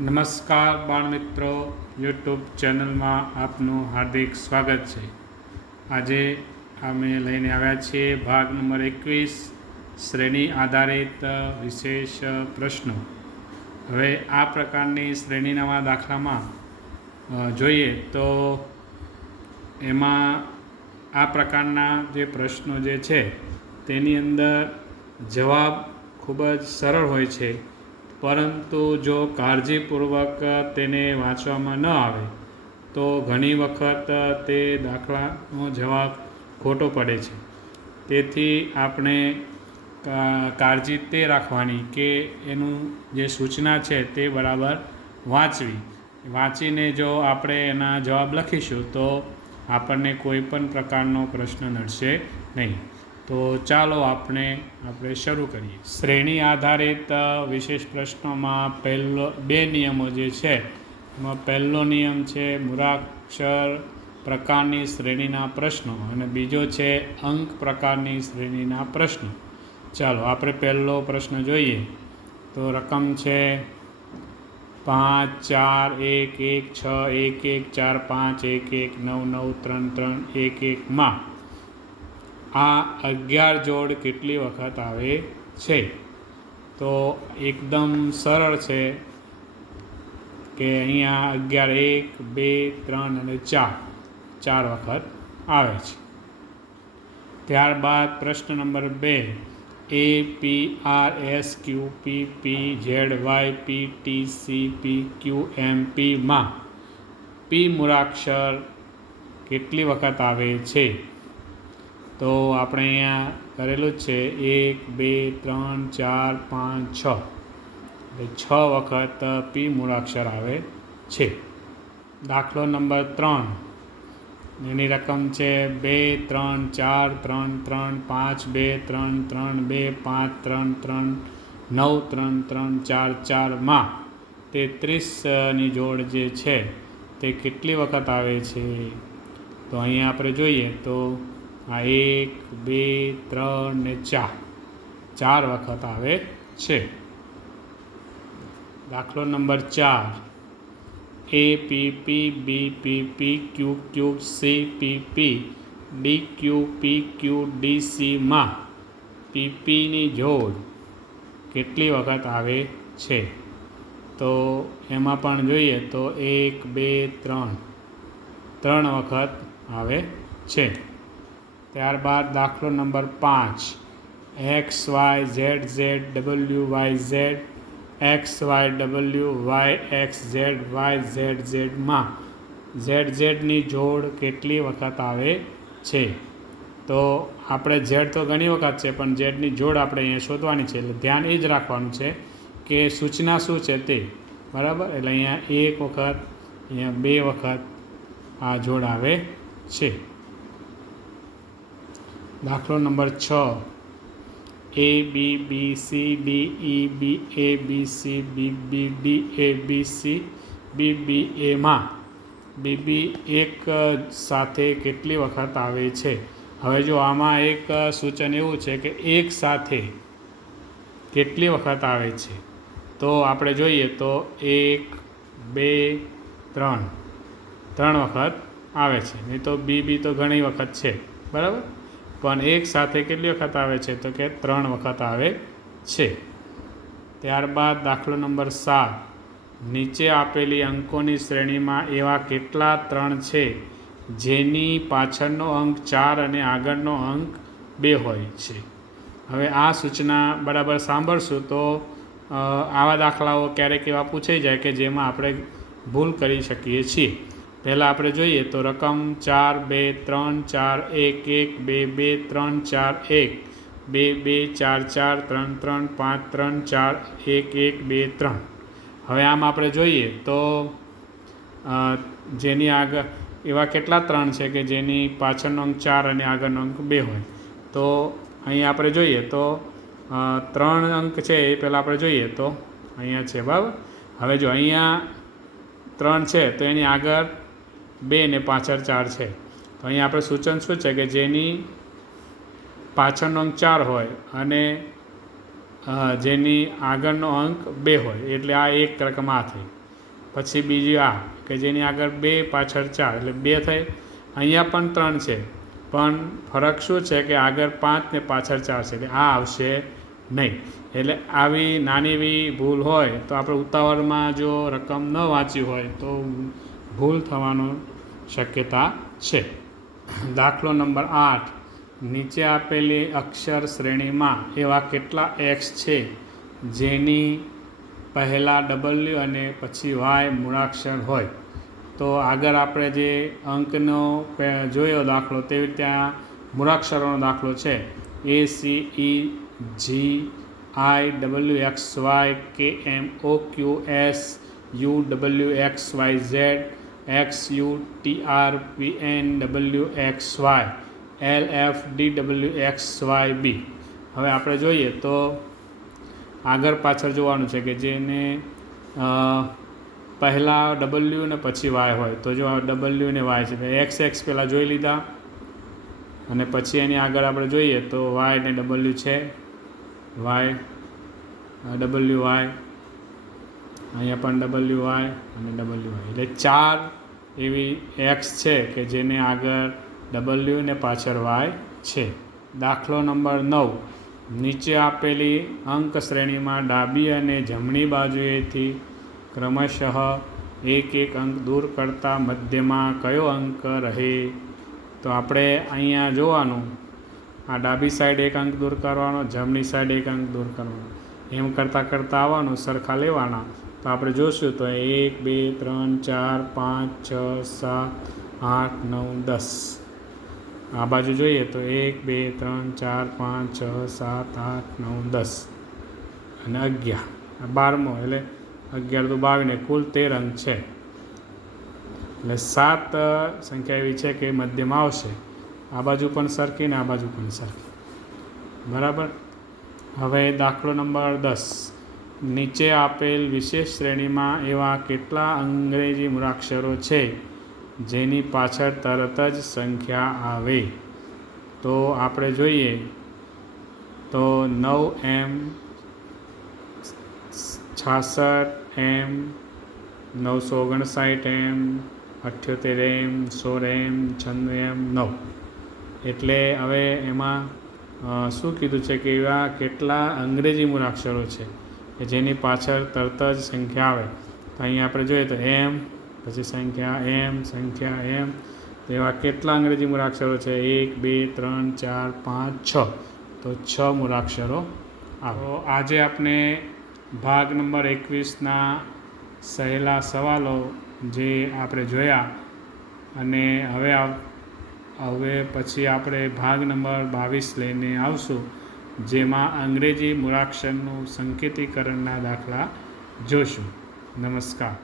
નમસ્કાર બાળમિત્રો, યુટ્યુબ ચેનલમાં આપનું હાર્દિક સ્વાગત છે. આજે અમે લઈને આવ્યા છીએ ભાગ નંબર 21 શ્રેણી આધારિત વિશેષ પ્રશ્નો. હવે આ પ્રકારની શ્રેણીના દાખલામાં જોઈએ તો એમાં આ પ્રકારના જે પ્રશ્નો જે છે તેની અંદર જવાબ ખૂબ જ સરળ હોય છે, પરંતુ જો કાળજીપૂર્વક તેને વાંચવામાં ન આવે તો ઘણી વખત તે દાખલાનો જવાબ ખોટો પડે છે. તેથી આપણે કાળજી તે રાખવાની કે એનું જે સૂચના છે તે બરાબર વાંચીને જો આપણે એના જવાબ લખીશું તો આપણને કોઈ પણ પ્રકારનો પ્રશ્ન નડશે નહીં. તો ચાલો આપણે શરૂ કરીએ. શ્રેણી આધારિત વિશેષ પ્રશ્નોમાં બે નિયમો જે છે એમાં પહેલો નિયમ છે મૂળાક્ષર પ્રકારની શ્રેણીના પ્રશ્નો અને બીજો છે અંક પ્રકારની શ્રેણીના પ્રશ્નો. ચાલો આપણે પહેલો પ્રશ્ન જોઈએ. તો રકમ છે 5 4 1 1 6 1 1 4 5 1 1 9 9 3 3 1 1 માં આ 11 જોડ કેટલી વખત આવે છે? તો એકદમ સરળ છે કે અહીંયા 11 1 2 3 અને 4 વખત આવે છે. ત્યારબાદ પ્રશ્ન number 2, A P R S Q P P Z Y P T C P Q M P માં P મૂળાક્ષર કેટલી વખત આવે છે? તો આપણે અહીંયા કરેલું જ છે 1 2 3 4 5 6 6 વખત P મૂળાક્ષર આવે છે. દાખલો નંબર 3, એની રકમ છે 2 3 4 3 3 5 2 3 3 2 5 3 3 9 3 3 4 4 માં 33ની જોડ જે છે તે કેટલી વખત આવે છે? તો અહીંયા આપણે જોઈએ તો આ 1 2 3 ને 4 વખત આવે છે. દાખલો number 4, A P P B P P Q Q C P P D Q P Q D C માં P Pની જોડ કેટલી વખત આવે છે? તો એમાં પણ જોઈએ તો 1 2 3 વખત આવે છે. ત્યારબાદ દાખલો number 5, X Y Z Z W Y Z X Y W Y X Z Y Z Z માં Z ની જોડ કેટલી વખત આવે છે? તો આપણે Z તો ઘણી વખત છે, પણ Zની જોડ આપણે અહીંયા શોધવાની છે. એટલે ધ્યાન એ જ રાખવાનું છે કે સૂચના શું છે તે, બરાબર. એટલે અહીંયા 1 વખત, અહીંયા 2 વખત આ જોડ આવે છે. દાખલો number 6, A B B C D E B A B C B B D A B C B B A માં B B એક સાથે કેટલી વખત આવે છે? હવે જો આમાં એક સૂચન એવું છે કે એક સાથે કેટલી વખત આવે છે, તો આપણે જોઈએ તો 1 2 3 વખત આવે છે. નહીં તો બી તો ઘણી વખત છે, બરાબર. પણ એક સાથે કેટલી વખત આવે છે? તો કે 3 વખત આવે છે. ત્યારબાદ દાખલો નંબર 7, નીચે આપેલી અંકોની શ્રેણીમાં એવા કેટલા 3 છે જેની પાછળનો અંક 4 અને આગળનો અંક 2 હોય છે? હવે આ સૂચના બરાબર સાંભળશું તો આવા દાખલાઓ ક્યારેક એવા પૂછાઈ જાય કે જેમાં આપણે ભૂલ કરી શકીએ છીએ. પહેલાં આપણે જોઈએ તો રકમ 4 2 3 4 1 1 2 2 3 4 1 2 2 4 4 3 3 5 3 4 1 1 2 3. હવે આમ આપણે જોઈએ તો જેની આગળ એવા કેટલા 3 છે કે જેની પાછળનો અંક 4 અને આગળનો અંક 2 હોય? તો અહીં આપણે જોઈએ તો 3 અંક છે એ પહેલાં આપણે જોઈએ તો અહીંયા છે, બરાબર. હવે જો અહીંયા 3 છે તો એની આગળ 2 ને પાછળ 4 છે. તો અહીંયા આપણે સૂચન શું છે કે જેની પાછળનો અંક 4 હોય અને જેની આગળનો અંક 2 હોય, એટલે આ એક રકમ આ થઈ. પછી બીજી આ કે જેની આગળ 2 પાછળ 4 એટલે 2 થઈ. અહીંયા પણ 3 છે, પણ ફરક શું છે કે આગળ 5 ને પાછળ 4 છે, એટલે આ આવશે નહીં. એટલે આવી નાની એવી ભૂલ હોય તો આપણે ઉતાવળમાં જો રકમ ન વાંચી હોય તો ભૂલ થવાનો શક્યતા છે. દાખલો નંબર 8. નીચે આપેલી અક્ષર શ્રેણીમાં એવા કેટલા એક્સ છે જેની પહેલાં W અને પછી Y મૂળાક્ષર હોય? તો આગળ આપણે જે અંકનો જોયો દાખલો તેવી રીતે આ મૂળાક્ષરોનો દાખલો છે. ACEGIWXYKMOQSUWXYZ XUTRPNWXY LFDWXYB. હવે આપણે જોઈએ તો આગળ પાછળ જોવાનું છે કે જેને પહેલાં W ને પછી Y હોય તો જો W ને Y છે તો XX પહેલાં જોઈ લીધા, અને પછી એની આગળ આપણે જોઈએ તો Y ને W છે, WY અહીંયા પણ WY અને WY, એટલે 4 એવી X છે કે જેને આગળ W ને પાછળ Y છે. દાખલો નંબર 9. નીચે આપેલી અંક શ્રેણીમાં ડાબી અને જમણી બાજુએથી ક્રમશઃ એક અંક દૂર કરતાં મધ્યમાં કયો અંક રહે? તો આપણે અહીંયા જોવાનું, આ ડાબી સાઈડ એક અંક દૂર કરવાનો, જમણી સાઈડ એક અંક દૂર કરવાનો, એમ કરતાં આવવાનું, સરખા લેવાના. તો આપણે જોઈશું તો 1 2 3 4 5 6 7 8 9 10. આ બાજુ જોઈએ તો 1 2 3 4 5 6 7 8 9 10 અને 11, 12મો એટલે 11 તો 22 ને કુલ 13 અંક છે. એટલે 7 સંખ્યા એવી છે કે મધ્યમાં આવશે. આ બાજુ પણ સરખી ને આ બાજુ પણ સરખી. બરાબર. હવે દાખલો નંબર 10. નીચે આપેલ વિશેષ શ્રેણીમાં એવા કેટલા અંગ્રેજી મૂળાક્ષરો છે જેની પાછળ તરત જ સંખ્યા આવે? તો આપણે જોઈએ તો 9M 66M 959M 78M 16M 96M 9. એટલે હવે એમાં શું કીધું છે કે એવા કેટલા અંગ્રેજી મૂળાક્ષરો છે કે જેની પાછળ તરત જ સંખ્યા આવે? તો અહીંયા આપણે જોઈએ તો M પછી સંખ્યા M. તો એવા કેટલા અંગ્રેજી મૂળાક્ષરો છે? 1 2 3 4 5 6. તો 6 મૂળાક્ષરો આવે. આજે આપણે ભાગ નંબર 21ના સહેલા સવાલો જે આપણે જોયા, અને હવે પછી આપણે ભાગ નંબર 22 લઈને આવશું, જેમાં અંગ્રેજી મૂળાક્ષરનું સંકેતીકરણના દાખલા જોશું. નમસ્કાર.